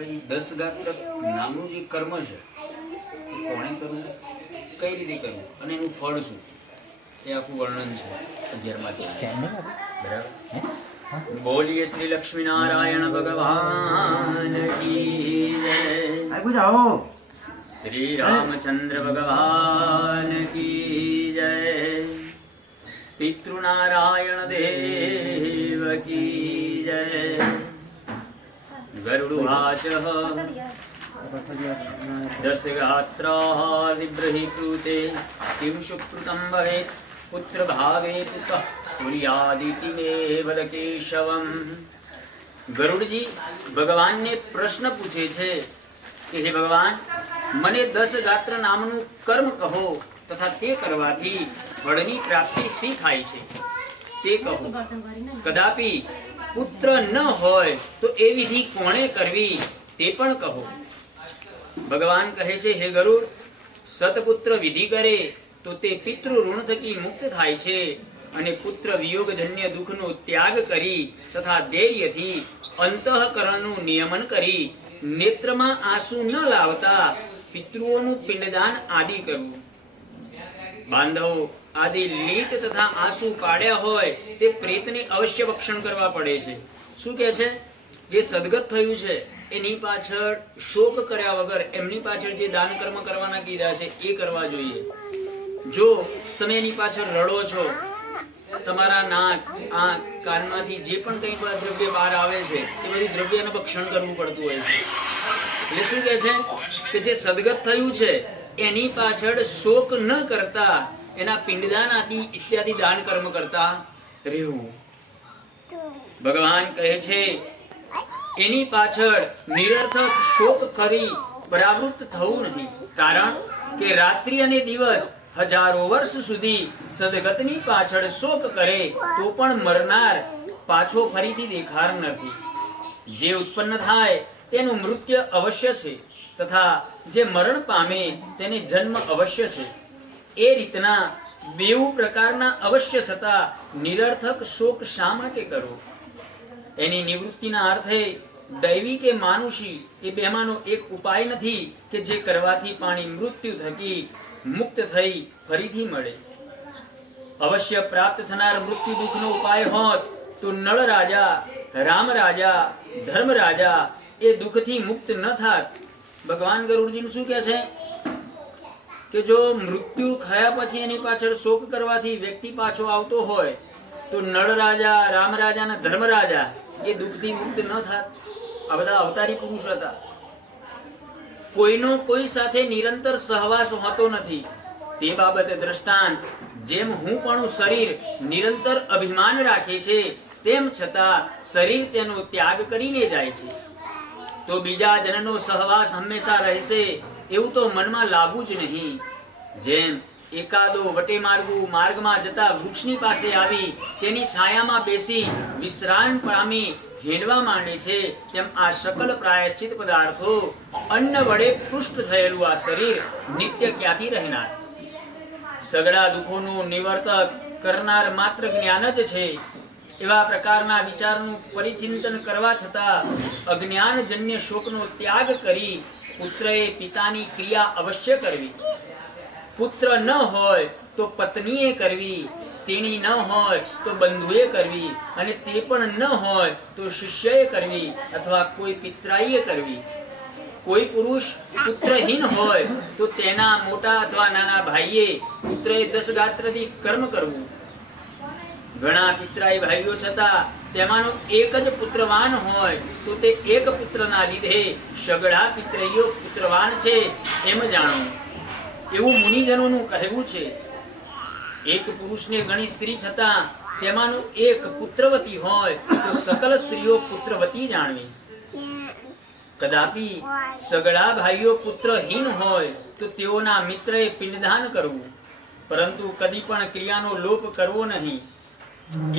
ભાઈ 10 ગાત્ર નામનું જે કર્મ છે એ કોણે કરવું, કઈ રીતે કરવું અને એનું ફળ શું, એ આખું વર્ણન છે 11માં બરાબર। બોલીએ શ્રી લક્ષ્મી નારાયણ ભગવાન કી જય, શ્રી રામચંદ્ર ભગવાન કી જય, પિતૃનારાયણ દેવ કી જય। गरुडवाच 10 गात्राः निबृहीकृते किं सुकृतं भवेत् पुत्र भावेत् कः कुर्यादिति मे वद केशवम्। गरुड़जी भगवान ने प्रश्न पूछे छे कि हे भगवान, मने 10 गात्र नामનું કર્મ કહો તથા તે કરવાથી ફળની પ્રાપ્તિ શી થાય છે તે કહો। કદાપि પુત્ર ન હોય તો એ વિધિ કોણે કરવી તે પણ કહો। ભગવાન કહે છે, હે ગરુડ, સતપુત્ર વિધિ કરે તો તે પિતૃ ઋણ થકી મુક્ત થાય છે અને પુત્ર વિયોગજન્ય દુઃખનો ત્યાગ કરી તથા ધૈર્યથી અંતઃકરણનું નિયમન કરી નેત્રમાં આંસુ ન લાવતા પિતૃઓનું પિંડદાન આદિ કરવું। બાંધવો આદિ લીટ તથા આંસુ પાડ્યા હોય તે પ્રેતને અવશ્ય ભક્ષણ કરવા પડે છે। શું કહે છે? જે સદગત થયું છે એની પાછળ શોક કર્યા વગર એમની પાછળ જે દાન કર્મ કરવાના કીધા છે એ કરવા જોઈએ। જો તમે એની પાછળ રડો છો, તમારા નાક, આંખ, કાનમાંથી જે પણ કંઈ દ્રવ્ય બહાર આવે છે એ બધી દ્રવ્યનું ભક્ષણ કરવું પડતું હોય છે। એટલે શું કહે છે કે જે સદગત થયું છે એની પાછળ શોક ન કરતા એના પિંડદાન આદિ ઇત્યાદિ દાન કર્મ કરતા રહેવું। ભગવાન કહે છે એની પાછળ નિરર્થક શોક કરી પરાવૃત્ત થવું નહીં, કારણ કે રાત્રિ અને દિવસ હજારો વર્ષ સુધી સદગતની પાછળ શોક કરે તો પણ મરનાર પાછો ફરીથી દેખાર નથી। જે ઉત્પન્ન થાય તેનું મૃત્યુ અવશ્ય છે તથા જે મરણ પામે તેને જન્મ અવશ્ય છે। એ રીતના બેઉ પ્રકારના અવશ્ય છતાં નિરર્થક શોક શા માટે કરવો? એની નિવૃત્તિના અર્થે દૈવી કે માનુષી એ બેમાંનો એક ઉપાય નથી કે જે કરવાથી પાણી મૃત્યુ થકી મુક્ત થઈ ફરીથી મળે। અવશ્ય પ્રાપ્ત થનાર મૃત્યુ દુઃખનો ઉપાય હોત તો નળ રાજા, રામ રાજા, ધર્મ રાજા એ દુઃખથી મુક્ત ન થાત। ભગવાન ગરુડજીનું શું કહે છે કે જો મૃત્યુ થયા પછી એની પાછળ શોક કરવાથી વ્યક્તિ પાછો આવતો હોય તો નળ રાજા, રામ રાજા અને ધર્મ રાજા એ દુઃખથી મુક્ત ન થાત। આ બધા અવતારી પુરુષ હતા। કોઈનો કોઈ સાથે નિરંતર સહવાસ હોતો નથી। તે બાબતે દ્રષ્ટાંત, જેમ હું પણ શરીર નિરંતર અભિમાન રાખે છે તેમ છતાં શરીર તેનો ત્યાગ કરીને જાય છે તો બીજા જનનો સહવાસ હંમેશા રહેશે એવું તો મનમાં લાવવું જ નહીં। જેમ એકાદો વટે માર્ગમાં જતા વૃક્ષની પાસે આવી તેની છાયામાં બેસી વિશ્રામ પામી હેડવા માંડે છે, તેમ આ સકલ પ્રાયશ્ચિત પદાર્થો અન્ન વડે પૃષ્ઠ થયેલું આ શરીર નિત્ય ક્યાંથી રહેનાર? સગળા દુઃખોનું નિવર્તક કરનાર માત્ર જ્ઞાન જ છે। એવા પ્રકારના વિચારનું પરિચિંતન કરવા છતાં અજ્ઞાનજન્ય શોકનો ત્યાગ કરી પુત્રએ પિતાની ક્રિયા અવશ્ય કરવી। પુત્ર ન હોય તો પત્નીએ કરવી, તેણી ન હોય તો બંધુએ કરવી અને તે પણ ન હોય તો શિષ્યએ કરવી અથવા કોઈ પિતરાઈએ કરવી। કોઈ પુરુષ પુત્રહીન હોય તો તેના મોટા અથવા નાના ભાઈએ પુત્રએ 10 ગાત્રથી કર્મ કરવું। ઘણા પિતરાઈ ભાઈઓ છતાં તેમાંનો એક જ પુત્રવાન હોય તો તે એક પુત્રના લીધે સગળા પિતરાઈઓ પુત્રવાન છે એમ જાણવું, એવું મુનિજનોનું કહેવું છે। એક પુરુષને ઘણી સ્ત્રી છતાં તેમાંનો એક પુત્રવતી હોય તો સકલ સ્ત્રીઓ પુત્રવતી જાણવી। કદાપી સગળા ભાઈઓ પુત્રહીન હોય તો તેઓના મિત્રએ પિંડદાન કરવું, પરંતુ કદી પણ ક્રિયાનો લોપ કરવો નહીં।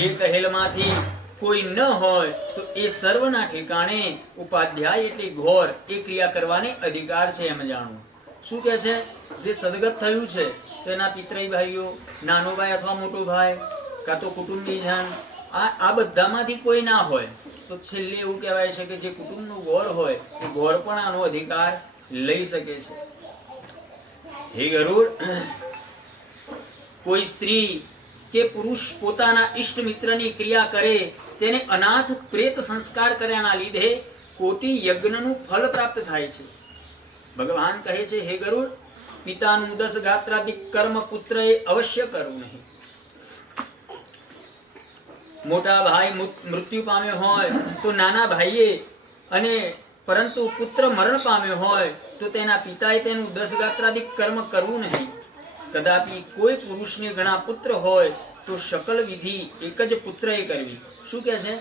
એ કહેલમાંથી કોઈ ન હોય તો એ સર્વના ઠેકાણે ઉપાધ્યાય એટલે ઘોર એ ક્રિયા કરવાને અધિકાર છે એમ જાણવું। શું કહે છે? જે સદગત થયું છે તેના પિતરાઈ ભાઈઓ, નાનો ભાઈ અથવા મોટો ભાઈ કાં તો કુટુંબીજન, આ બધામાંથી કોઈ ના હોય તો છેલ્લે એવું કહેવાય છે કે જે કુટુંબનું ગોર હોય એ ગોર પણ આનો અધિકાર લઈ શકે છે. હે ગરુડ, કોઈ સ્ત્રી કે પુરુષ પોતાના ઈષ્ટ મિત્રની ક્રિયા કરે તેને અનાથ પ્રેત સંસ્કાર કર્યાના લીધે કોટી યજ્ઞનું ફળ પ્રાપ્ત થાય છે. ભગવાન કહે છે, હે ગરુડ, પિતાનું 10 ગાત્રાદિક કર્મ પુત્રએ અવશ્ય કરવું નહીં. મોટા ભાઈ મૃત્યુ પામ્યો હોય તો નાના ભાઈએ, અને પરંતુ પુત્ર મરણ પામ્યો હોય તો તેના પિતાએ તેનું 10 ગાત્રાદિક કર્મ કરવું નહીં. કદાપી કોઈ પુરુષને ઘણા પુત્ર હોય તો શકલ વિધિ એક જ પુત્રએ કરવી. શું કહે છે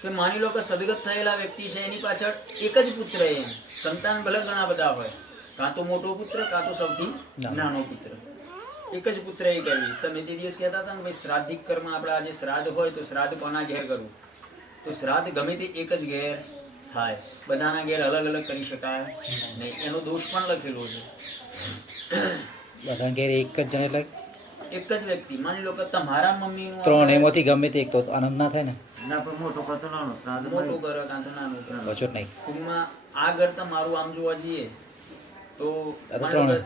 કે માની લો કે સદગત થયેલા વ્યક્તિ છે, એની પાછળ એક જ પુત્ર, એમ સંતાન ભલે ઘણા બધા હોય, કાં તો મોટો પુત્ર કાં તો સૌથી નાનો પુત્ર, એક જ પુત્ર એ કરવી. તમે તે દિવસ કહેતા હતા ને ભાઈ શ્રાદ્ધિક કર્મ, આપણા જે શ્રાદ્ધ હોય તો શ્રાદ્ધ કોના ઘેર કરવું? તો શ્રાદ્ધ ગમે તે એક જ ઘેર થાય, બધાના ઘેર અલગ અલગ કરી શકાય નહીં. એનો દોષ પણ લખેલો છે. બધા ઘેર એક જ જણ એટલે એક જ વ્યક્તિ, માની લો કે તમારા મમ્મીનું 3 એમાંથી ગમે તે એક તો આનંદ ના થાય ને. ના પણ મોટો કરતો નાનો મોટું કરો કાં તો નાનું કરો. બચો નહીં. ટૂંકમાં આ ઘર તમારું આમ જોવા જઈએ તો માની લો કે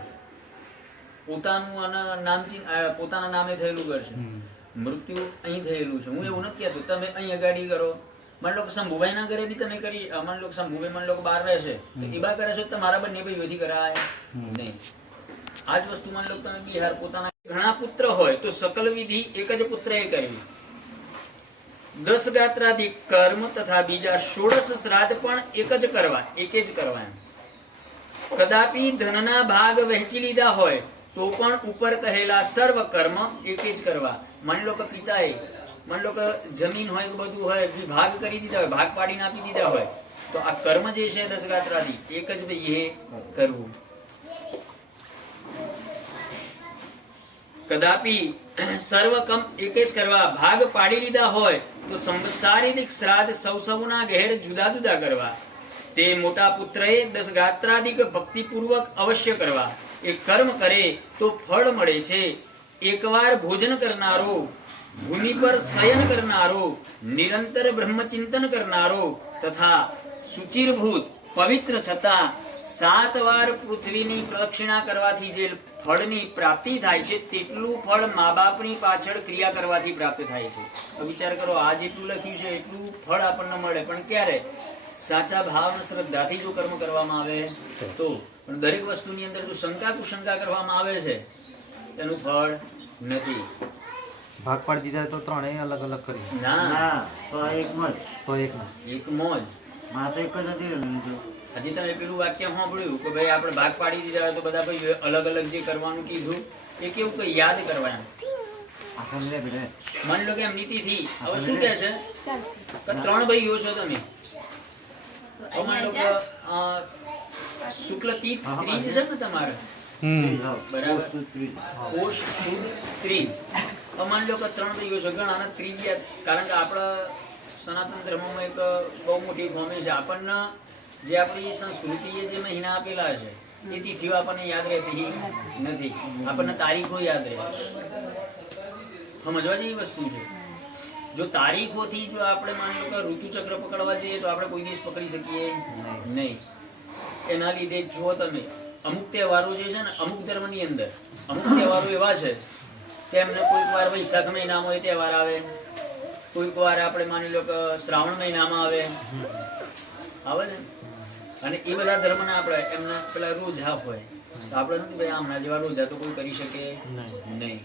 પોતાનું પોતાના નામે થયેલું ઘર છે, મૃત્યુ અહીં થયેલું છે. હું એવું નથી કહેતો તમે અહીં અગાડી કરો. માની લો કે શંભુભાઈ ના ઘરે બી તમે કરી, માની લો કે શંભુભાઈ માની લો કે બહાર રહે છે, એબા કરે છે, તમારા બંને ભાઈઓથી કરાય નહીં. આ જ વસ્તુ માની લો કે તમે બિહાર પોતાના ઘણા પુત્ર હોય તો સકલ વિધિ એક જ પુત્રએ કરવી. 10 ગાત્રાદિક કર્મ તથા બીજા 16 શ્રાદ્ધ પણ એક જ કરવા, એકે જ કરવા. કદાપી ધનના ભાગ વહેંચી લીધા હોય તો પણ ઉપર કહેલા સર્વ કર્મ એકે જ કરવા. માની લો કે પિતાએ, માની લો કે જમીન હોય બધું હોય, ભાગ કરી દીધા હોય, ભાગ પાડીને આપી દીધા હોય, તો આ કર્મ જે છે 10 ગાત્રાદિક એક જ ભાઈએ કરવું. કદાપી સર્વ કર્મ એકે જ કરવા, ભાગ પાડી લીધા હોય તો સંવત્સારિક શ્રાદ્ધ સૌના ઘેર જુદા જુદા કરવા. તે મોટા પુત્રએ 10 ગાત્રાદિક ભક્તિપૂર્વક અવશ્ય કરવા. એ કર્મ કરે તો ફળ મળે છે. એકવાર ભોજન કરનારો, ભૂમિ પર શયન કરનારો, નિરંતર બ્રહ્મચિંતન કરનારો તથા સુચિરભૂત પવિત્ર છતાં 7 વાર પૃથ્વીની પ્રદક્ષિણા કરવાથી જે ફળની પ્રાપ્તિ થાય છે તેટલું ફળ મા બાપની પાછળ ક્રિયા કરવાથી પ્રાપ્ત થાય છે. તો વિચાર કરો, આ જેટલું લખ્યું છે એટલું ફળ આપણને મળે, પણ ક્યારે? સાચા ભાવ અને શ્રદ્ધાથી જો કર્મ કરવામાં આવે તો. પણ દરેક વસ્તુની અંદર જો શંકા કુશંકા કરવામાં આવે છે તેનું ફળ નથી. ભાગ પાડી દીધા તો 3 અલગ અલગ કરી. ના, તો એકમાં તો એકમાં એક મોજ. માં તો એક જ હતી ને. હજી તમે પેલું વાક્ય સાંભળ્યું કે ભાઈ આપણે ભાગ પાડી દીધા હોય તો બધા ભાઈ અલગ અલગ જે કરવાનું કીધું એ કેવું કે યાદ કરવાનું. આ સમજે બેટા. માની લો કે એમ નીતિથી હવે શું કહે છે કે 3 ભાઈઓ છો તમે. હવે માની લો કે શુક્લ તીજ ત્રીજ છે ને તમારે, બરાબર, પોષ શુદ્ધ ત્રીજ. હવે માની લો કે 3 ભાઈઓ છો, ઘણા ત્રીજ્યા, કારણ કે આપણા સનાતન ધર્મમાં એક બહુ મોટી ભૂમિ છે. આપણને જે આપણી સંસ્કૃતિએ જે મહિના આપેલા છે એ તિથિઓ આપણને યાદ રહેતી નથી, આપણને તારીખો યાદ રહે. સમજવા જેવી વસ્તુ છે. જો તારીખોથી જો આપણે માની લો કે ઋતુચક્ર પકડવા જઈએ તો આપણે કોઈ દિવસ પકડી શકીએ નહીં. એના લીધે જો તમે અમુક તહેવારો જે છે ને, અમુક ધર્મની અંદર અમુક તહેવારો એવા છે કે એમને કોઈક વાર વૈશાખ મહિનામાં એ તહેવાર આવે, કોઈક વાર આપણે માની લો કે શ્રાવણ મહિનામાં આવે ને. અને એ બધા ધર્મના આપણે એમના પેલા રોજા હોય તો આપણે નથી ભાઈ આમના જેવા રોજા તો કોઈ કરી શકે નહીં.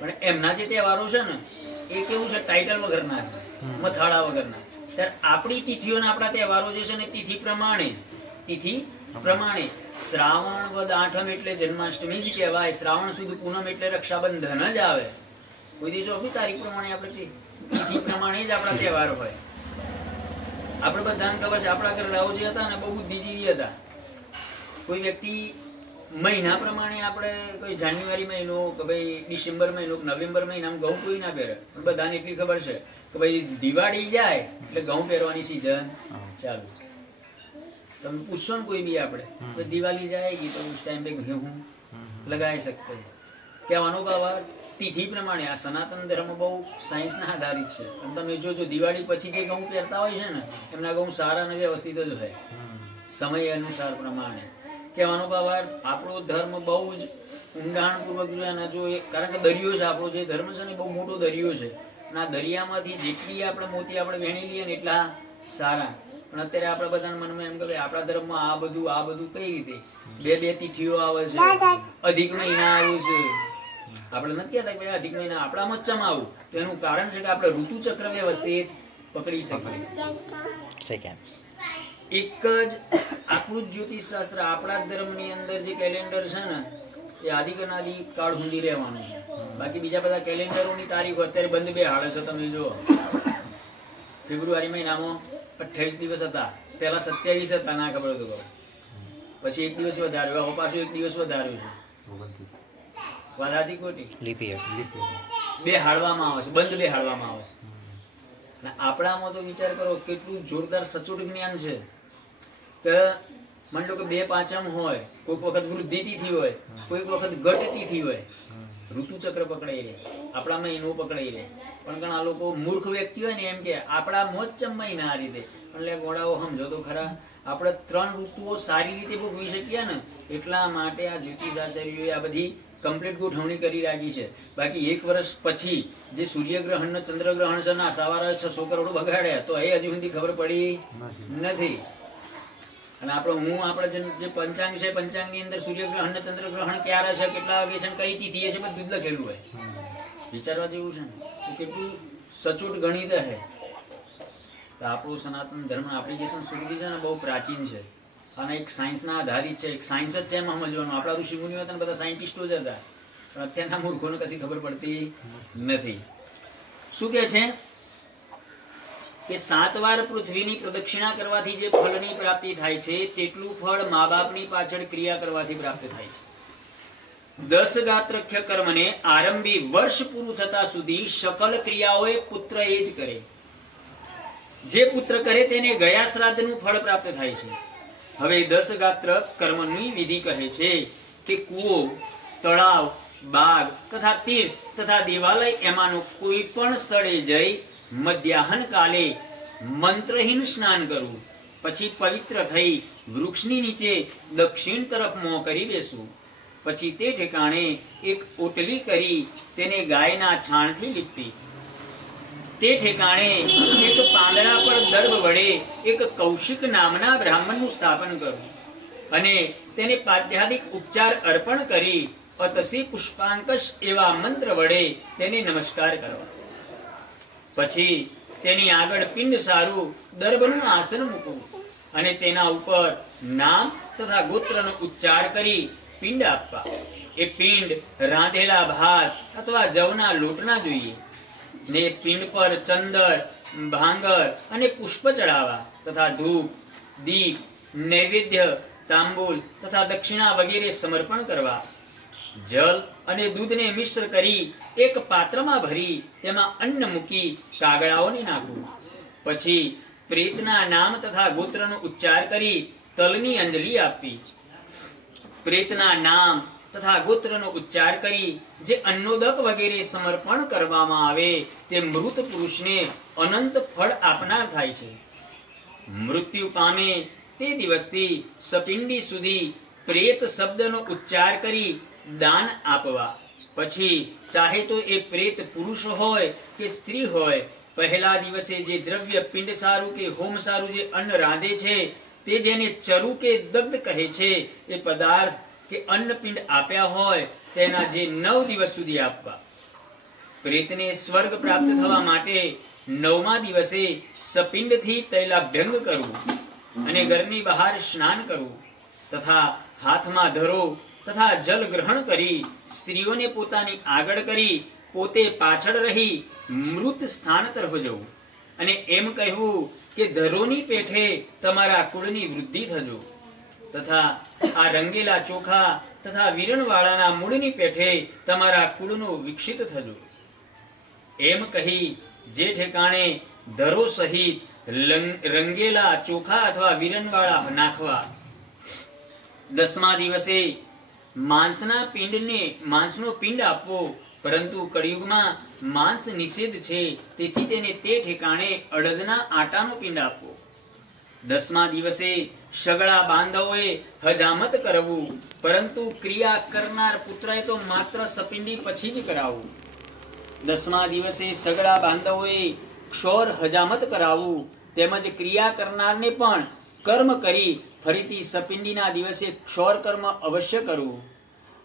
પણ એમના જે તહેવારો છે ને એ કેવું છે, ટાઇટલ વગરના છે, મથાળા વગરના. ત્યારે આપણી તિથિઓના આપણા તહેવારો જે છે ને તિથિ પ્રમાણે શ્રાવણ વદ આઠમ એટલે જન્માષ્ટમી જ કહેવાય, શ્રાવણ સુદ પૂનમ એટલે રક્ષાબંધન જ આવે. કોઈ દિવસ આપણી તારીખ પ્રમાણે આપણે તિથિ પ્રમાણે જ આપણા તહેવાર હોય. આપણે બધાને ખબર છે આપણા ઘર રાવજી હતા ને બહુ બુદ્ધિજીવી હતા. કોઈ વ્યક્તિ મહિના પ્રમાણે આપણે કોઈ જાન્યુઆરી મહિનો કે ભાઈ ડિસેમ્બર મહિનો કે નવેમ્બર મહિનામાં ઘઉં કોઈ ના પહેરે, પણ બધાને એટલી ખબર છે કે ભાઈ દિવાળી જાય એટલે ઘઉં પહેરવાની સિઝન ચાલુ. તમે પૂછશો ને કોઈ બી આપણે દિવાળી જાયગી તો ઉસ ટાઈમ पे गेहूं लगा सकते हैं. કહેવાનો ભાવ તિથિ પ્રમાણે આ સનાતન ધર્મ બહુ સાયન્સના આધારિત છે. અને તમે જોજો દિવાળી પછી જે ઘઉં પહેરતા હોય છે ને એમના ઘઉં સારા અને વ્યવસ્થિત જ હોય સમય અનુસાર પ્રમાણે. કહેવાનો ભાવ આપણો ધર્મ બહુ જ ઊંડાણપૂર્વક જોઈએ જો કારણ કે દરિયો છે આપણો જે ધર્મ છે ને બહુ મોટો દરિયો છે અને આ દરિયામાંથી જેટલી આપણે મોતી આપણે વેણી લઈએ ને એટલા સારા. પણ અત્યારે આપણા બધાના મનમાં એમ કે આપણા ધર્મમાં આ બધું કઈ રીતે બે તિથિઓ આવે છે, અધિક મહિના આવે છે. આપણે નથી કહેતા કે અધિક મહિના આપણામાં જ ચમ આવું. તો એનું કારણ છે કે આપણે ઋતુચક્ર વ્યવસ્થિત પકડી શકીએ. એક જ આપણું જ જ્યોતિષ શાસ્ત્ર આપણા જ ધર્મની અંદર જે કેલેન્ડર છે ને એ આદિ કાળ સુધી રહેવાનું છે. બાકી બીજા બધા કેલેન્ડરોની તારીખો અત્યારે બંધ બેહાડે છે. તમે જુઓ ફેબ્રુઆરી મહિનામાં 28 દિવસ હતા, પહેલા 27 હતા, ના ખબર હતું કહું. પછી એક દિવસ વધાર્યો, હવે પાછું એક દિવસ વધાર્યું છે. વધારતી ખોટી બેહાડવામાં આવે છે, બંધ બેહાડવામાં આવે છે. આપણામાં તો વિચાર કરો કેટલું જોરદાર સચોટ જ્ઞાન છે કે માની લો કે 2 પાંચમ હોય, કોઈક વખત વૃદ્ધિ તિથિ હોય, કોઈક વખત ઘટ તિથિ હોય, ઋતુચક્ર પકડાઈ રહે, આપણા મહિનો પકડાઈ રહે. પણ ઘણા લોકો મૂર્ખ વ્યક્તિ હોય ને એમ કે આપણા મોજચમ મહિના આ રીતે. એટલે ગોળાઓ સમજો તો ખરા, આપણે 3 ઋતુઓ સારી રીતે ભોગવી શકીએ ને એટલા માટે આ જ્યોતિષાચાર્યોએ આ બધી કમ્પ્લીટ ગોઠવણી કરી રાખી છે. બાકી 1 વર્ષ પછી જે સૂર્યગ્રહણ ને ચંદ્રગ્રહણ છે ના સવારે 600 કરોડ બગાડ્યા તો એ હજુ સુધી ખબર પડી નથી. અને આપણે જે પંચાંગ છે, પંચાંગની અંદર સૂર્યગ્રહણ ને ચંદ્રગ્રહણ ક્યારે છે, કેટલા વાગે છે, કઈ તિથિ છે, બધું જ લખેલું હોય. વિચારવા જેવું છે ને કેટલું સચોટ ગણિત છે. તો આપણું સનાતન ધર્મ, આપણી જે સંસ્કૃતિ છે ને બહુ પ્રાચીન છે અને એક સાયન્સના આધારિત છે. એક સાયન્સ જ છે એમાં સમજવાનું. આપણા ઋષિ મુનિઓ હતા બધા સાયન્ટિસ્ટો જ હતા, પણ અત્યારના મૂર્ખોને કશી ખબર પડતી નથી. શું કે છે કે 7 વાર પૃથ્વીની પ્રદક્ષિણા કરવાથી જે ફળની પ્રાપ્તિ થાય છે તેટલું ફળ મા બાપની પાછળ ક્રિયા કરવાથી પ્રાપ્ત થાય છે. 10 ગાત્રખ્ય કર્મને આરંભી વર્ષ પૂરું થતા સુધી સકલ ક્રિયાઓએ પુત્ર એ જ કરે. જે પુત્ર કરે તેને ગયા શ્રાદ્ધનું ફળ પ્રાપ્ત થાય છે. હવે 10 ગાત્ર કર્મની વિધિ કહે છે કે કૂવો, તળાવ, બાગ તથા તીર્થ તથા દેવાલય એમાંનો કોઈ પણ સ્થળે જઈ મધ્યાહન કાલે મંત્રહીન સ્નાન કરવું, પછી પવિત્ર થઈ વૃક્ષની નીચે દક્ષિણ તરફ મોં કરી બેસવું, પછી તે ઠેકાણે એક ઓટલી કરી તેને ગાયના છાણથી લીપવી, તે ઠેકાણે એક પાંદડા પર દર્ભ વડે એક કૌશિક નામના બ્રાહ્મણનું સ્થાપન કરવું અને તેને પાદ્યાદિક ઉપચાર અર્પણ કરી અતસી પુષ્પાંકશ એવા મંત્ર વડે તેને નમસ્કાર કરવા. પછી તેની આગળ પિંડ સારું દર્ભનું આસન મૂકવું અને તેના ઉપર નામ તથા ગોત્રનો ઉચ્ચાર કરી પિંડ આપવા. એ પિંડ રાંધેલા ભાત અથવા જવના લોટના જોઈએ ને પિંડ પર ચંદર, ભાંગર અને પુષ્પ ચડાવવા તથા ધૂપ, દીપ, નૈવેદ્ય, તાંબૂલ તથા દક્ષિણા વગેરે સમર્પણ કરવા. જલ અને દૂધને મિશ્ર કરી એક પાત્રમાં ભરી તેમાં અન્ન મૂકી કાગડાઓને નાખવું. પછી પ્રેતના નામ તથા ગોત્રનો ઉચ્ચાર કરી તલની અંજલિ આપવી. પ્રેતના નામ તથા ગોત્રનો ઉચ્ચાર કરી જે અન્નોદક વગેરે સમર્પણ કરવામાં આવે તે મૃત પુરુષને અનંત ફળ આપનાર થાય છે. મૃત્યુ પામે તે દિવસથી સપિંડી સુધી પ્રેત શબ્દનો ઉચ્ચાર કરી દાન આપવા. પછી ચાહે તો એ પ્રેત પુરુષ હોય કે સ્ત્રી હોય, પહેલા દિવસે જે દ્રવ્ય પિંડ સારું કે હોમ સારું જે અન્ન રાંધે છે તે જેને ચરુ કે દગ્ધ કહે છે એ પદાર્થ કે અન્ન પિંડ આપ્યા હોય તેના જે 9 દિવસ સુધી આપવા. પ્રેતને સ્વર્ગ પ્રાપ્ત થવા માટે 9મા દિવસે સપિંડથી તૈલાભ્યંગ કરવું અને ઘરની બહાર સ્નાન કરવું તથા હાથમાં ધરો તથા જલ ગ્રહણ કરી સ્ત્રીઓને પોતાની આગળ કરી પોતે પાછળ રહી મૃત સ્થાન તરફ જવું અને એમ કહેવું કે ધરોની પેઠે તમારા કુળની વૃદ્ધિ થજો તથા આ રંગેલા ચોખા તથા વિરણવાળાના મૂળની પેઠે તમારા કુળનો વિકસિત થજો. એમ કહી જે ઠેકાણે ધરો સહિત રંગેલા ચોખા અથવા વિરણવાળા નાખવા. 10મા દિવસે માંસનો પિંડ આપવો પરંતુ કળિયુગમાં માંસ નિષેધ છે, તેથી તેને તે ઠેકાણે અડદના આટાનો પિંડ આપવો. 10મા દિવસે સગળા બાંધવોએ હજામત કરવું, પરંતુ ક્રિયા કરનાર પુત્રએ તો માત્ર સપિંડી પછી જ કરાવવું. 10મા દિવસે સગળા બાંધવોએ ક્ષોર હજામત કરાવવું, તેમજ ક્રિયા કરનારને પણ કર્મ કરી ફરીથી સપિંડીના દિવસે ક્ષોર કર્મ અવશ્ય કરવું.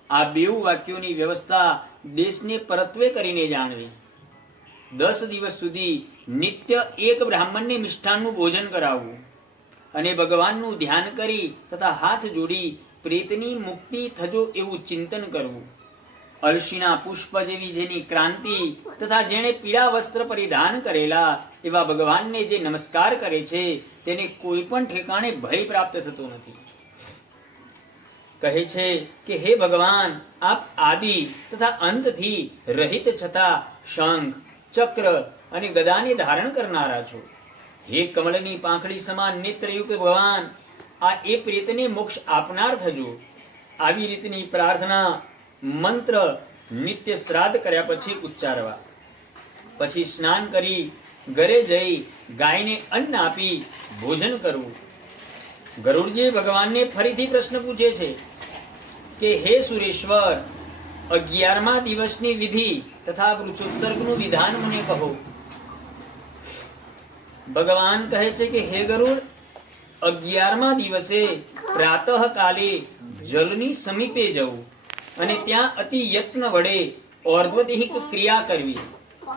આ બેઉ વાક્યોની વ્યવસ્થા દેશને પરત્વે કરીને જાણવી. 10 દિવસ સુધી નિત્ય એક બ્રાહ્મણને મિષ્ઠાનનું ભોજન કરાવવું અને ભગવાનનું ધ્યાન કરી તથા હાથ જોડી પ્રેતની મુક્તિ થજો એવું ચિંતન કરવું. અળશીના પુષ્પ જેવી જેની ક્રાંતિ તથા જેણે પીળા વસ્ત્ર પરિધાન કરેલા એવા ભગવાનને જે નમસ્કાર કરે છે તેને કોઈ પણ ઠેકાણે ભય પ્રાપ્ત થતો નથી. કહે છે કે હે ભગવાન, આપ આદિ તથા અંતથી રહિત છતાં શંખ, ચક્ર અને ગદાને ધારણ કરનારા છો. હે કમળની પાંખડી સમાન નેત્રયુક્ત ભગવાન, આ એ પ્રેતને મોક્ષ આપનાર થજો. આવી રીતની પ્રાર્થના મંત્ર નિત્ય શ્રાદ્ધ કર્યા પછી ઉચ્ચારવા. પછી સ્નાન કરી ઘરે જઈ ગાયને અન્ન આપી ભોજન કરવું. ગરુડજી ભગવાનને ફરીથી પ્રશ્ન પૂછે છે કે હે સુરેશ્વર, 11મા દિવસની વિધિ તથા વૃક્ષોત્સર્ગનું વિધાન મને કહો. ભગવાન કહે છે કે હે ગરુડ, 11મા દિવસે પ્રાતઃ કાલે જલની સમીપે જવું અને ત્યાં અતિ યત્ન વડે ઓર્ધ્વદેહિક ક્રિયા કરવી.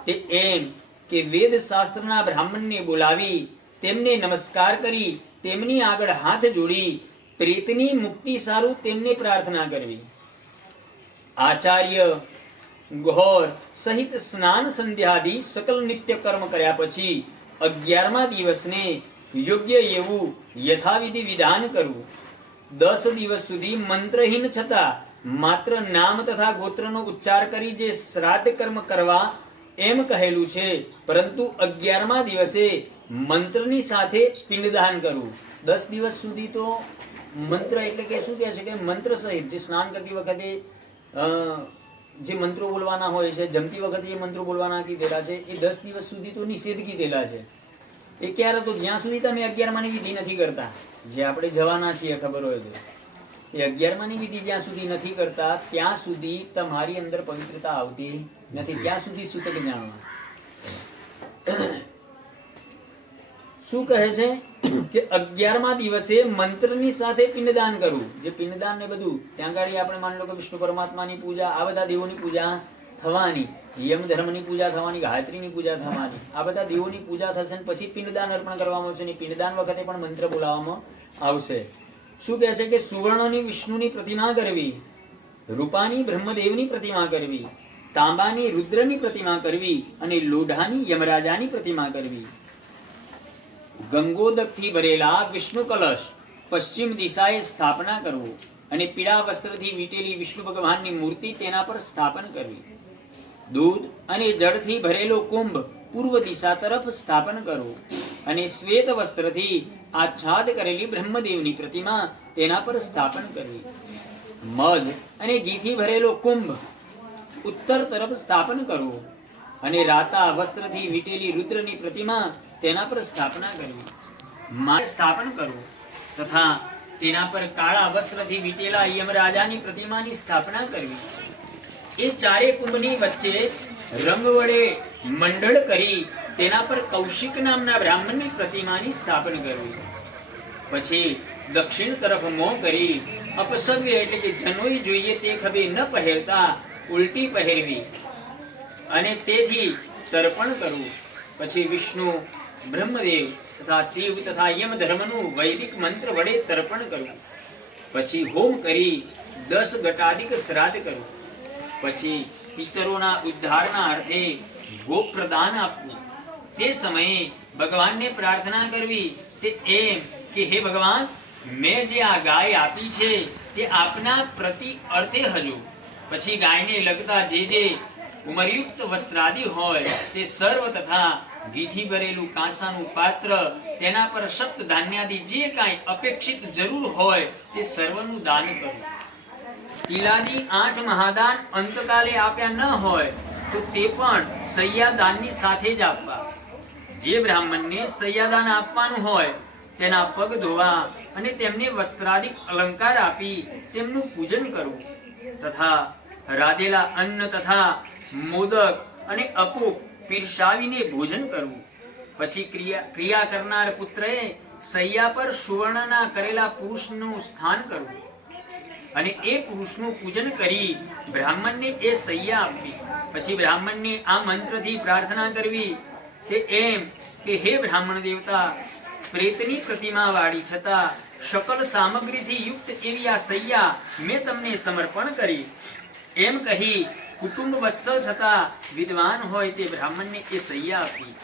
તે એમ કે વેદ શાસ્ત્રના બ્રાહ્મણને બોલાવી તેમને નમસ્કાર કરી તેમની આગળ હાથ જોડી પ્રેતની મુક્તિ સારું તેમને પ્રાર્થના કરવી. આચાર્ય ઘોર સહિત સ્નાન સંધ્યાદિ સકલ નિત્ય કર્મ કર્યા પછી 11મા દિવસને યોગ્ય એવું યથાવિધિ વિધાન કરવું. 10 દિવસ સુધી મંત્રહીન છતાં માત્ર નામ તથા ગોત્રનો ઉચ્ચાર કરી જે શ્રાદ્ધ કર્મ કરવા એમ કહેલું છે, પરંતુ 11મા દિવસે મંત્રની સાથે પિંડદાન કરવું. 10 દિવસ સુધી તો મંત્ર એટલે કે શું કહે છે કે મંત્ર સહિત જે સ્નાન કરતી વખતે જે મંત્રો બોલવાના હોય છે, જમતી વખતે જે મંત્રો બોલવાના કીધેલા છે એ 10 દિવસ સુધી તો નિષેધ કીધેલા છે. એ ક્યારે તો જ્યાં સુધી તમે 11માની વિધિ નથી કરતા, જે આપણે જવાના છીએ ખબર હોય તો, એ 11માની વિધિ જ્યાં સુધી નથી કરતા ત્યાં સુધી તમારી અંદર પવિત્રતા આવતી નથી. ત્યાં સુધી સૂતક જાણવા. શું કહે છે કે 11મા દિવસે મંત્રની સાથે પિંડદાન કરવું. જે પિંડદાન ને બધું ત્યાં ગાડી આપણે માની લો કે વિષ્ણુ પરમાત્માની પૂજા, આ બધા દેવોની પૂજા થવાની, યમ ધર્મની પૂજા થવાની, ગાયત્રીની પૂજા થવાની, આ બધા દેવોની પૂજા થશે અને પછી પિંડદાન અર્પણ કરવામાં આવશે. પિંડદાન વખતે પણ મંત્ર બોલાવવામાં આવશે. શું કહે છે કે સુવર્ણની વિષ્ણુની પ્રતિમા કરવી, રૂપાની બ્રહ્મદેવની પ્રતિમા કરવી, તાંબાની રુદ્રની પ્રતિમા કરવી અને લોઢાની યમરાજાની પ્રતિમા કરવી. ગંગોદકથી ભરેલા વિષ્ણુ કલશ પશ્ચિમ દિશાએ સ્થાપના કરવું અને પીળા વસ્ત્રથી વીટેલી વિષ્ણુ ભગવાનની મૂર્તિ તેના પર સ્થાપન કરવી. દૂધ અને જળથી ભરેલો કુંભ પૂર્વ દિશા તરફ સ્થાપન કરવું અને શ્વેત વસ્ત્રથી આચ્છાદ કરેલી બ્રહ્મદેવની પ્રતિમા તેના પર સ્થાપન કરવી. મધ અને ઘીથી ભરેલો કુંભ ઉત્તર તરફ સ્થાપન કરવું અને રાતા વસ્ત્રથી વીટેલી રુદ્રની પ્રતિમા તેના પર સ્થાપના કરવી. માથે સ્થાપન કરવું તથા તેના પર કાળા વસ્ત્રથી વીટેલા યમરાજાની પ્રતિમાની સ્થાપના કરવી. એ ચારે કુંભની વચ્ચે રંગ વડે મંડળ કરી તેના પર કૌશિક નામના બ્રાહ્મણની પ્રતિમાની સ્થાપન કરવી. પછી દક્ષિણ તરફ મોં કરી અપસવ્ય એટલે કે જનોઈ જોઈએ તે ખભે ન પહેરતા ઉલટી પહેરવી અને તેથી તર્પણ કરવું. પછી વિષ્ણુ, બ્રહ્મદેવ તથા શિવ તથા યમ ધર્મનું વૈદિક મંત્ર વડે તર્પણ કરવું. પછી હોમ કરી 10 ઘટાદિક શ્રાદ્ધ કરવું. પછી પિતરોના ઉદ્ધારના અર્થે ગોપ્રદાન આપવું. તે સમયે ભગવાનને પ્રાર્થના કરવી તે એમ કે હે ભગવાન, મેં જે આ ગાય આપી છે તે આપના પ્રતિ અર્થે હજો. પછી ગાયને લગતા જે ઉમરયુક્ત વસ્ત્રાદિ હોય તે સર્વ તથા ઘીથી ભરેલું કાંસાનું પાત્ર, તેના પર સપ્ત ધાન્યાદિ જે કાંઈ અપેક્ષિત જરૂર હોય તે સર્વનું દાન કરવું. તિલાદી 8 મહાદાન અંતકાલે આપ્યા ન હોય તો તે પણ સૈયાદાનની સાથે જ આપવા. જે બ્રાહ્મણને સૈયાદાન આપવાનું હોય તેના પગ ધોવા અને તેમને વસ્ત્રાદિક અલંકાર આપી તેમનું પૂજન કરવું તથા રાધેલા અન્ન તથા મોદક અને અપૂપ પીરસાવીને ભોજન કરવું. પછી ક્રિયા કરનાર પુત્રએ સૈયા પર સુવર્ણના કરેલા પુરુષનું સ્થાન કરવું અને એ પુરુષનું પૂજન કરી બ્રાહ્મણને એ સૈયા આપવી. પછી બ્રાહ્મણને આ મંત્રથી પ્રાર્થના કરવી કે એમ કે હે બ્રાહ્મણ દેવતા, પ્રેતની પ્રતિમા વાળી છતાં સકલ સામગ્રીથી યુક્ત એવી આ સૈયા મેં તમને સમર્પણ કરી. એમ કહી કુટુંબ વત્સલ છતાં વિદ્વાન હોય તે બ્રાહ્મણને એ સૈયા આપી.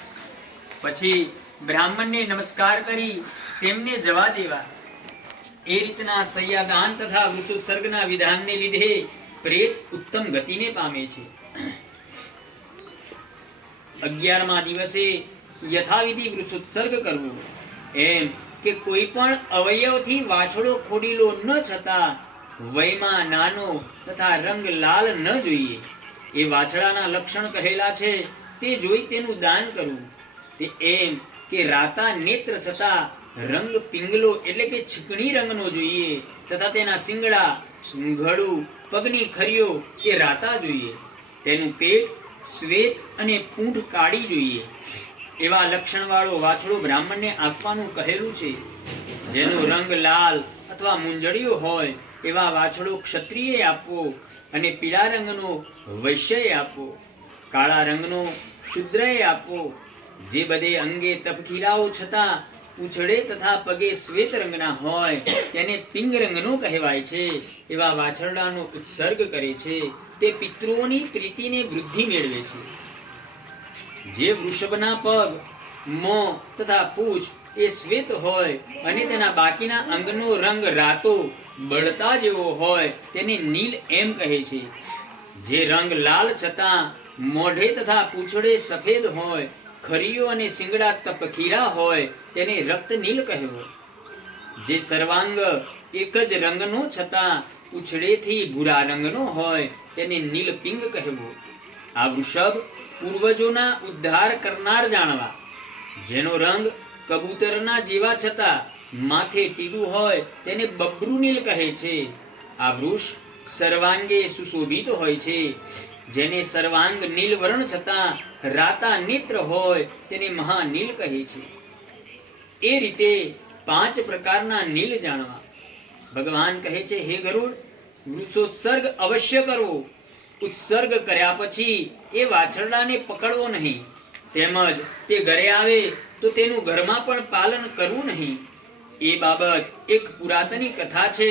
પછી બ્રાહ્મણને નમસ્કાર કરી તેમને જવા દેવા. એ રીતના સૈયાદાન તથા વૃષોત્સર્ગના વિધાનને લીધે પ્રેત ઉત્તમ ગતિને પામે છે. 11મા દિવસે યથાવિધિ વૃષોત્સર્ગ કરવું. એમ કે કોઈ પણ અવયવથી વાછડો ખોડીલો ન છતાં વયમાં નાનો તથા રંગ લાલ ન જોઈએ. એ વાછડાના લક્ષણ કહેલા છે તે જોઈ તેનું દાન કરવું. તે એમ કે રાતા નેત્ર છતાં રંગ પિંગલો એટલે કે છીકણી રંગનો જોઈએ તથા તેના શિંગડા, ગળું, પગની ખરીઓ એ રાતા જોઈએ. તેનું પેટ શ્વેત અને પૂંઠ કાળી જોઈએ. એવા લક્ષણવાળો વાછડો બ્રાહ્મણને આપવાનું કહેલું છે. જેનો રંગ લાલ અથવા મુંજળિયો હોય એવા વાછડો ક્ષત્રિયે આપવો અને પીળા રંગનો વૈશ્યએ આપવો. કાળા રંગનો શુદ્રએ આપવો. જે બધે અંગે તપકીલાઓ છતાં પૂંછડે તથા પગે શ્વેત રંગના હોય તેને પિંગ રંગનો કહેવાય છે. એવા વાછરડાનો ઉત્સર્ગ કરે છે. તે પિતૃઓની પ્રીતિને વૃદ્ધિ મેળવે છે. જે વૃષભના પગ, મોં તથા પૂંછ એ શ્વેત હોય અને તેના બાકીના અંગનો રંગ રાતો બળતા જેવો હોય તેને નીલ એમ કહે છે. જે રંગ લાલ છતાં મોઢે તથા પૂંછડે સફેદ હોય, ખરીઓ અને શિંગડા તપકીરા હોય તેને રક્ત નીલ કહેવો. જે સર્વાંગ એક જ રંગનો છતાં પૂંછડેથી ભૂરા રંગનો હોય તેને નીલ પિંગ કહેવો. આ વૃષભ પૂર્વજોના ઉદ્ધાર કરનાર જાણવા. જેનો રંગ કબૂતરના જેવા છતાં માથે પીળું હોય તેને બબરું નીલ કહે છે. આ વૃક્ષ સર્વાંગે સુશોભિત હોય છે. જેને સર્વાંગ નીલ વર્ણ છતાં રાતા નેત્ર હોય તેને મહાનીલ કહે છે. એ રીતે 5 પ્રકારના નીલ જાણવા. ભગવાન કહે છે, હે ગરુડ, વૃક્ષોત્સર્ગ અવશ્ય કરવો. ઉત્સર્ગ કર્યા પછી એ વાછરડાને પકડવો નહીં. તેમજ તે ઘરે આવે તો તેનું ઘરમાં પણ પાલન કરવું નહીં. એ બાબત એક પુરાતની કથા છે.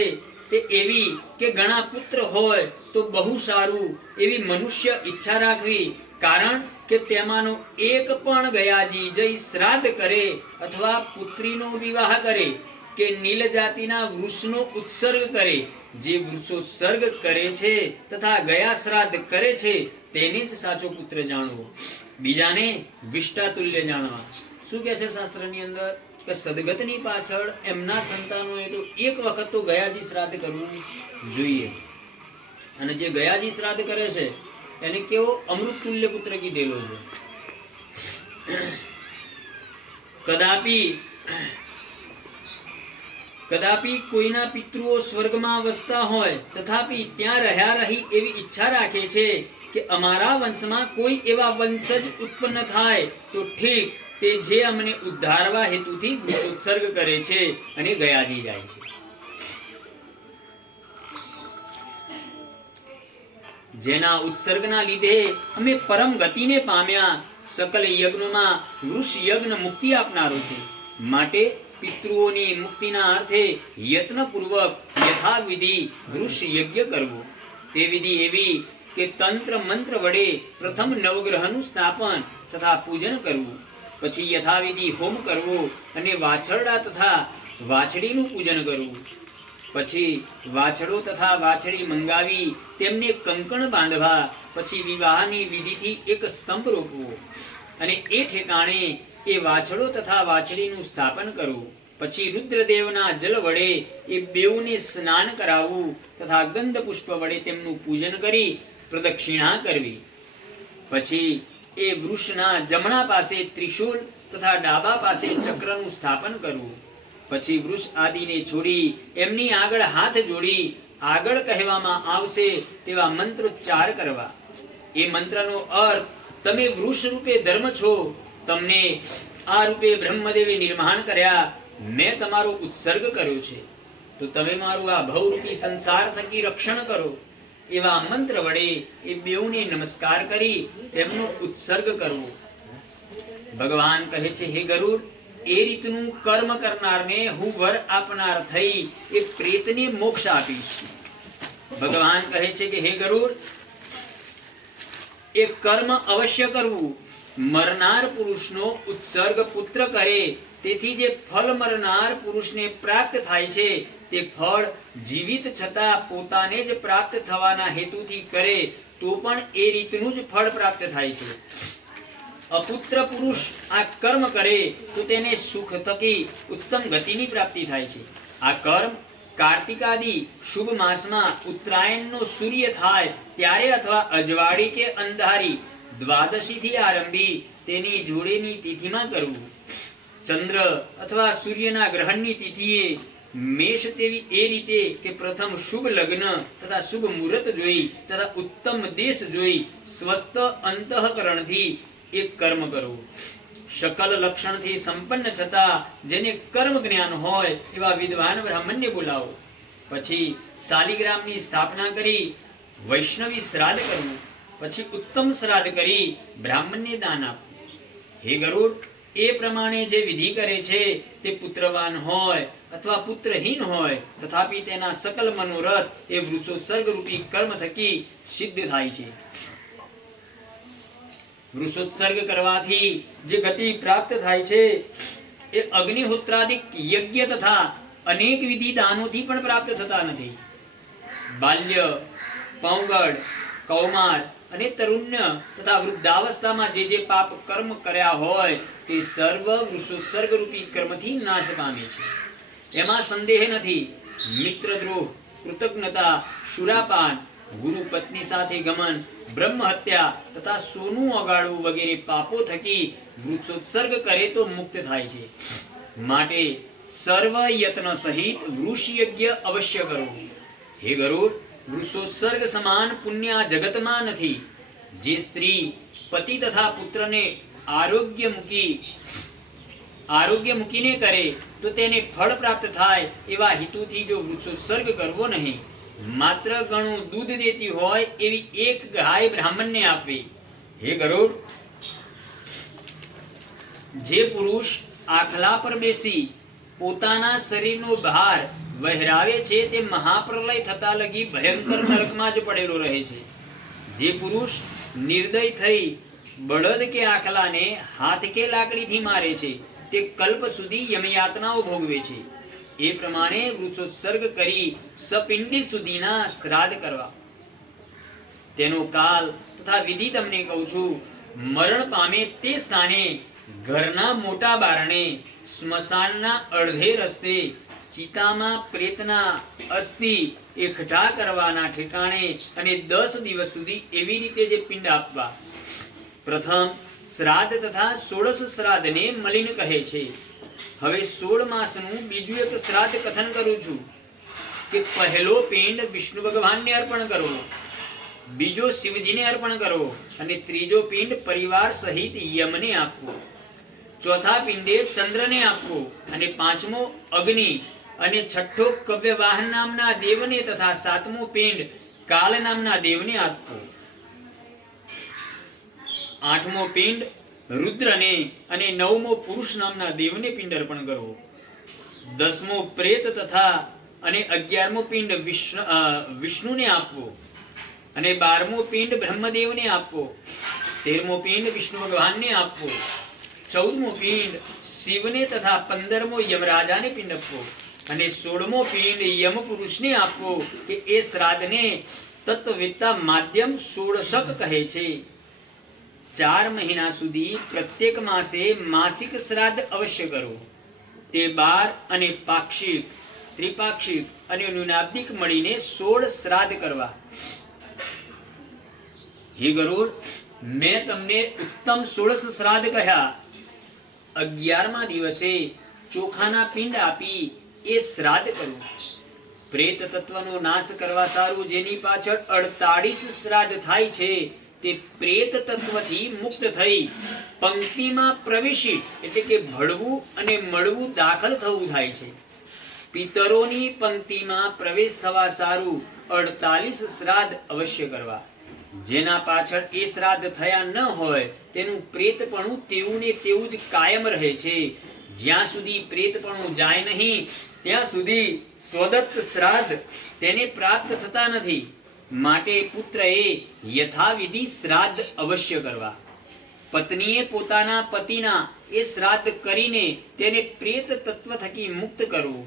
તે એવી કે ઘણા પુત્ર હોય તો બહુ સારું એવી મનુષ્ય ઈચ્છા રાખવી. કારણ કે તેમાંનો એક પણ ગયાજી જઈ શ્રાદ્ધ કરે અથવા પુત્રીનો વિવાહ કરે કે નીલ જાતિના વૃક્ષનો ઉત્સર્ગ કરે. જે વૃક્ષોત્સર્ગ કરે છે તથા ગયા શ્રાદ્ધ કરે છે તેને જ સાચો પુત્ર જાણવો. બીજાને વિષ્ટા તુલ્ય જાણવા. શું કહે છે શાસ્ત્રની અંદર કે સદગતની પાછળ એમના સંતાનોએ તો એક વખત તો ગયાજી શ્રાદ્ધ કરવું જોઈએ. અને જે ગયાજી શ્રાદ્ધ કરે છે એને કેવો અમૃત તુલ્ય પુત્ર કીધેલો છે. કદાપી કોઈના પિતૃઓ સ્વર્ગમાં વસતા હોય તથાપી ત્યાં રહ્યા રહી એવી ઈચ્છા રાખે છે કે અમારા વંશમાં કોઈ એવા વંશજ ઉત્પન્ન થાય તો ઠીક. તે જે અમને ઉદ્ધારવા હેતુથી ઉત્સર્ગ કરે છે અને ગયાજી જાય છે. જેના ઉત્સર્ગના લીધે અમે પરમ ગતિને પામ્યા. સકલ યજ્ઞમાં વૃષ યજ્ઞ મુક્તિ આપનારો છે. માટે પિતૃઓની મુક્તિના અર્થે યત્નપૂર્વક યથાવિધિ વૃષ યજ્ઞ કરવો. તે વિધિ એવી કે તંત્ર મંત્ર વડે પ્રથમ નવગ્રહનું સ્થાપન તથા પૂજન કરવું. પછી યથાવિધિ હોમ કરવો અને વાછરડા તથા વાછડીનું પૂજન કરવું. પછી વાછડો તથા વાછડી મંગાવી તેમને કંકણ બાંધવા. પછી વિવાહની વિધિથી એક સ્તંભ રોપવો અને એ ઠેકાણે એ વાછડો તથા વાછડીનું સ્થાપન કરવું. પછી રુદ્રદેવના જલ વડે એ બેઉને સ્નાન કરાવવું તથા ગંધ પુષ્પ વડે તેમનું પૂજન કરી પ્રદક્ષિણા કરવી. પછી એ વૃક્ષના જમણા પાસે ત્રિશૂલ તથા ડાબા પાસે ચક્રનું સ્થાપન કરવું. પછી વૃક્ષ આદિને છોડી એમની આગળ હાથ જોડી આગળ કહેવામાં આવશે તેવા મંત્રોચ્ચાર કરવા. એ મંત્રનો અર્થ તમે વૃક્ષ રૂપે ધર્મ છો, તમને આ રૂપે બ્રહ્મદેવે નિર્માણ કર્યા, મેં તમારો ઉત્સર્ગ કર્યો છે, તો તમે મારું આ ભવરૂપી સંસાર થકી રક્ષણ કરો. એવા મંત્ર વડે એ બેઉને નમસ્કાર કરી તેમનો ઉત્સર્ગ કરવો. ભગવાન કહે છે, હે ગરુડ, એ રીતનું કર્મ કરનારને હું વર આપનાર થઈ એ પ્રેતને મોક્ષ આપીશ. ભગવાન કહે છે કે હે ગરુડ, એ કર્મ અવશ્ય કરવું. મરનાર પુરુષનો ઉત્સર્ગ પુત્ર કરે, તેથી જે ફળ મરનાર પુરુષને પ્રાપ્ત થાય છે તે ફળ જીવિત છતાં પોતાને જ પ્રાપ્ત થવાના હેતુથી કરે તો પણ એ રીતનું જ ફળ પ્રાપ્ત થાય છે. અપુત્ર પુરુષ આ કર્મ કરે તો તેને સુખ થકી ઉત્તમ ગતિની પ્રાપ્તિ થાય છે. આ કર્મ કાર્તિકાદિ શુભ માસમાં ઉત્તરાયણનો સૂર્ય થાય ત્યારે અથવા અજવાળી કે અંધારી દ્વાદશી થી આરંભી તેની જોડેની તિથિમાં કરવું. ચંદ્ર અથવા સૂર્યના ગ્રહણની તિથિએ મેષ તેવી એ રીતે કે પ્રથમ શુભ લગ્ન તથા શુભ મુહૂર્ત જોઈ તથા ઉત્તમ દેશ જોઈ સ્વસ્થ અંતઃકરણથી એક કર્મ કરવું. શકલ લક્ષણથી સંપન્ન છતાં જેને કર્મ જ્ઞાન હોય એવા વિદ્વાન બ્રાહ્મણને બોલાવો. પછી શાલિગ્રામની સ્થાપના કરી વૈષ્ણવી શ્રાદ્ધ કરવું. પછી ઉત્તમ શ્રાદ્ધ કરી બ્રાહ્મણને દાન આપવું. હે ગરુડ, એ પ્રમાણે જે વિધિ કરે છે તે પુત્રવાન હોય અથવા પુત્રહીન હોય તથાપી તેના સકલ મનોરથ એ વૃષોત્સર્ગ રૂપી કર્મ થકી સિદ્ધ થાય છે. વૃષોત્સર્ગ કરવાથી જે ગતિ પ્રાપ્ત થાય છે એ અગ્નિહોત્રાદિક યજ્ઞ તથા અનેક વિધિ દાનોથી પણ પ્રાપ્ત થતા નથી. બાલ્ય, પૌગળ, કૌમાર અને તરુણ્ય તથા વૃદ્ધાવસ્થામાં જે પાપ કર્મ કર્યા હોય તે સર્વ વૃષોત્સર્ગ રૂપી કર્મથી નાશ પામે છે. એમાં સંદેહ નથી. મિત્રદ્રોહ, કૃતજ્ઞતા, શુરાપાન, ગુરુ પત્ની સાથે ગમન, બ્રહ્મ હત્યા તથા સોનું ઓગાળવું વગેરે પાપો થકી વૃક્ષોત્સર્ગ કરે તો મુક્ત થાય છે. માટે સર્વ યત્ન સહિત વૃષ યજ્ઞ અવશ્ય કરવું. હે ગરુડ, વૃષોત્સર્ગ સમાન પુણ્ય આ જગતમાં નથી. જે સ્ત્રી પતિ તથા પુત્રને આરોગ્ય મૂકીને કરે તો તેને ફળ પ્રાપ્ત થાય એવા હેતુથી જો વૃક્ષોત્સર્ગ કરવો નહીં. માત્ર ઘણું દૂધ દેતી હોય એવી એક ગાય બ્રાહ્મણને આપવી. હે ગરુડ, જે પુરુષ આખલા પર બેસી પોતાના શરીરનો ભાર વહેરાવે છે તે મહાપ્રલય થતા લગી ભયંકર નરકમાં જ પડેલો રહે છે. જે પુરુષ નિર્દય થઈ બળદ કે આખલાને હાથ કે લાકડીથી મારે છે તે કલ્પ સુધી યમયાતનાઓ ભોગવે છે. એ પ્રમાણે વૃક્ષોત્સર્ગ કરી સપિંડી સુધીના શ્રાદ્ધ કરવા. તેનો કાલ તથા વિધિ તમને કહું છું. મરણ પામે તે સ્થાને ઘરના મોટા બારણે સ્મશાનના અડધે રસ્તે ચિતામાં પ્રેતના અસ્થિ એકઠા કરવાના ઠેકાણે અને 10 દિવસ સુધી એવી રીતે જે પિંડ આપવા. પ્રથમ શ્રાદ્ધ તથા 16 શ્રાદ્ધને મલિન કહે છે. હવે 16 માસનું બીજું એક શ્રાદ્ધ કથન કરું છું કે પહેલો પિંડ વિષ્ણુ ભગવાનને અર્પણ કરવો, બીજો શિવજીને અર્પણ કરવો અને ત્રીજો પિંડ પરિવાર સહિત યમને આપવો. ચોથા પિંડે ચંદ્રને આપવો અને પાંચમો અગ્નિ અને છઠ્ઠો કવ્યવાહન નામના દેવને તથા સાતમો પિંડ કાલ નામના દેવને આપવો. આઠમો પિંડ રુદ્રને અને નવમો પુરુષ નામના દેવને પિંડ અર્પણ કરવો. 10મો પ્રેત તથા અને 11મો પિંડ વિષ્ણુને આપવો અને 12મો પિંડ બ્રહ્મદેવને આપવો. 13મો પિંડ વિષ્ણુ ભગવાનને આપવો. 14મો પિંડ શિવને તથા 15મો યમરાજાને પિંડ આપવો અને 16મો પિંડ યમ પુરુષને આપવો કે એ શ્રાદ્ધને તત્વવેત્તા માધ્યમ ષોડશક કહે છે. 4 મહિના સુધી પ્રત્યેક માસે માસિક શ્રાદ્ધ અવશ્ય કરો. તે 12 અને પાક્ષિક ત્રિપાક્ષિક અને ન્યુનાબ્દિક મળીને 16 શ્રાદ્ધ કરવા. હે ગરુડ, મેં તમને ઉત્તમ 16 શ્રાદ્ધ કહ્યા. 11મા દિવસે ચોખાના પિંડ આપી એ શ્રાદ્ધ કરવું. પ્રેત તત્વનો નાશ કરવા સારું જેની પાછળ 48 શ્રાદ્ધ થાય છે તે પ્રેત તત્વથી મુક્ત થઈ પંક્તિમાં પ્રવેશી એટલે કે ભળવું અને મળવું દાખલ થવું થાય છે. પિતરોની પંક્તિમાં પ્રવેશ થવા સારું 48 શ્રાદ્ધ અવશ્ય કરવા. જેના પાછળ એ શ્રાદ્ધ થયા ન હોય તેનું પ્રેતપણું તેવું ને તેવું જ કાયમ રહે છે. જ્યાં સુધી પ્રેતપણું જાય નહીં ત્યાં સુધી સ્વદત્ત શ્રાદ્ધ તેને પ્રાપ્ત થતા નથી. માટે પુત્રએ યથાવિધિ શ્રાદ્ધ અવશ્ય કરવા. પત્નીએ પોતાના પતિના એ શ્રાદ્ધ કરીને તેને પ્રેત તત્વ થકી મુક્ત કરવું.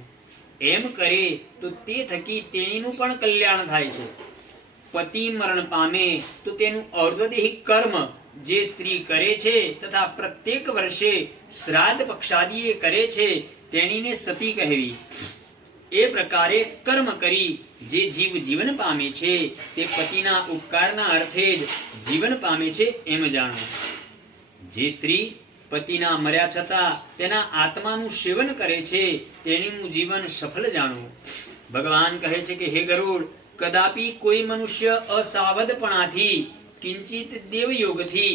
એમ કરે તો તે થકી તેણીનું પણ કલ્યાણ થાય છે. પતિ મરણ પામે તો તેનું ઔર્ધ્વદેહિક કર્મ જે સ્ત્રી કરે છે તથા પ્રત્યેક વર્ષે શ્રાદ્ધ પક્ષાદિએ કરે છે તેણીને સતી કહેવી. એ પ્રકારે કર્મ કરી જે જીવ જીવન પામે છે તે પતિના ઉપકારના અર્થે જ જીવન પામે છે એમ જાણવું. જે સ્ત્રી પતિના મર્યા છતાં તેના આત્માનું સેવન કરે છે તેણીનું જીવન સફળ જાણવું. ભગવાન કહે છે કે હે ગરુડ, કદાપી કોઈ મનુષ્ય અસાવધપણાથી કિંચિત દેવયોગથી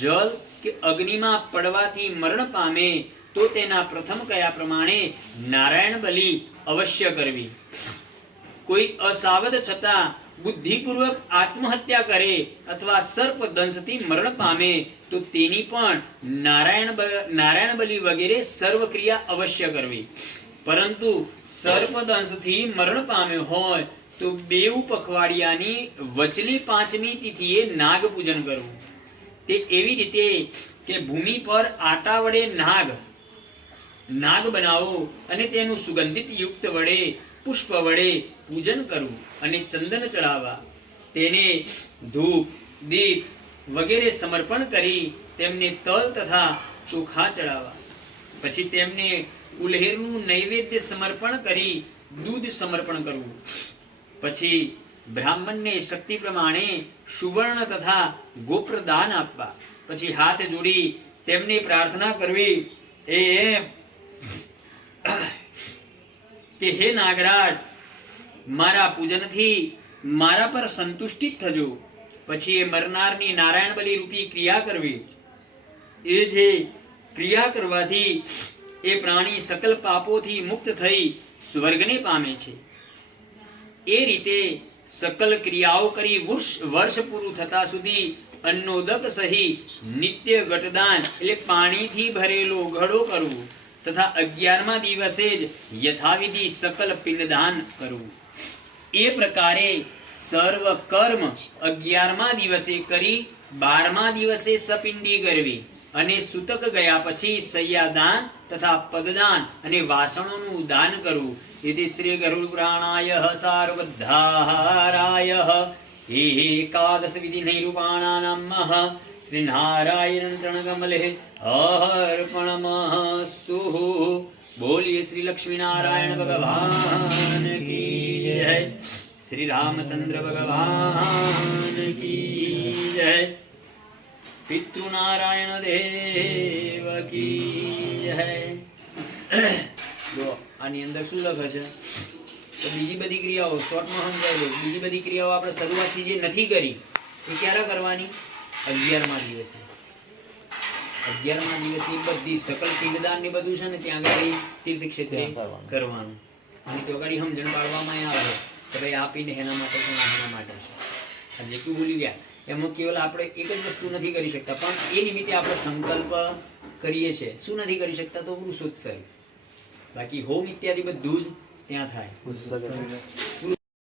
જલ કે અગ્નિમાં પડવાથી મરણ પામે તો તેના પ્રથમ કયા પ્રમાણે નારાયણ બલિ અવશ્ય કરવી. કોઈ અસાવધ છતાં બુદ્ધિપૂર્વક આત્મહત્યા કરે અથવા સર્પ દંશથી મરણ પામે તો તેની પણ નારાયણ બલિ વગેરે સર્વ ક્રિયા અવશ્ય કરવી. પરંતુ સર્પ દંશથી મરણ પામ્યો હોય તો 2 પખવાડિયાની વચલી 5મી તિથિએ નાગ પૂજન કરવું. તે એવી રીતે કે ભૂમિ પર આટા વડે નાગ બનાવો અને તેનું સુગંધિત યુક્ત વડે પુષ્પ વડે પૂજન કરવું અને ચંદન ચડાવવા. તેને ધૂપ દીપ વગેરે સમર્પણ કરી તેમને તલ તથા ચોખા ચડાવવા. પછી તેમને ઉલ્હેરનું નૈવેદ્ય સમર્પણ કરી દૂધ સમર્પણ કરવું. પછી બ્રાહ્મણને શક્તિ પ્રમાણે સુવર્ણ તથા ગોપ્ર દાન આપવા. પછી હાથ જોડી તેમને પ્રાર્થના કરવી એમ કે હે નાગરાજ, મારા પૂજનથી મારા પર સંતુષ્ટિત થજો. પછી એ મરનારની નારાયણ બલિ રૂપી ક્રિયા કરવી. એ જે ક્રિયા કરવાથી એ પ્રાણી સકલ પાપોથી મુક્ત થઈ સ્વર્ગને પામે છે. એ રીતે સકલ ક્રિયાઓ કરી વર્ષ પૂરું થતા સુધી અન્નોદક સહી નિત્ય ગટદાન એટલે પાણીથી ભરેલો ઘડો કરવું તથા 11મા દિવસે જ યથાવિધિ સકલ પિંડદાન કરવું. એ પ્રકારે સર્વ કર્મ 11મા દિવસે કરી 12મા દિવસે સપિંડી કરવી અને સૂતક ગયા પછી સૈયાદાન તથા પગદાન અને વાસણોનું દાન કરવું. इति श्री गरुड़ पुराणाय सार्वधाराय एकादश विधि निरूपाणानमः श्री नारायण चरण कमले अर्पणमस्तु. बोलिए श्री लक्ष्मी नारायण भगवान की जय. श्री रामचंद्र भगवान की जय. पितृनारायण देव की जय. આની અંદર શું લખે છે તો બીજી બધી ક્રિયાઓ શોર્ટમાં સમજાવી લો. બીજી બધી ક્રિયાઓ આપણે શરૂઆતથી જે નથી કરી એ ક્યારે કરવાની? 11મા દિવસે. 11મા દિવસે બધી સકલ પિંડદાન ને બધું છે ને ત્યાં આગળ તીર્થ ક્ષેત્રે કરવાનું. અને તો આગળ સમજણ પાડવામાં આવે કે ભાઈ આ પિંડ એના માટે છે, એના માટે છે. આ જેટલું ભૂલી ગયા એમાં કેવલ આપણે એક જ વસ્તુ નથી કરી શકતા, પણ એ નિમિત્તે આપણે સંકલ્પ કરીએ છીએ. શું નથી કરી શકતા? તો વૃષોત્સવ. બાકી હોમ ઇત્યાદિ બધું જ ત્યાં થાય.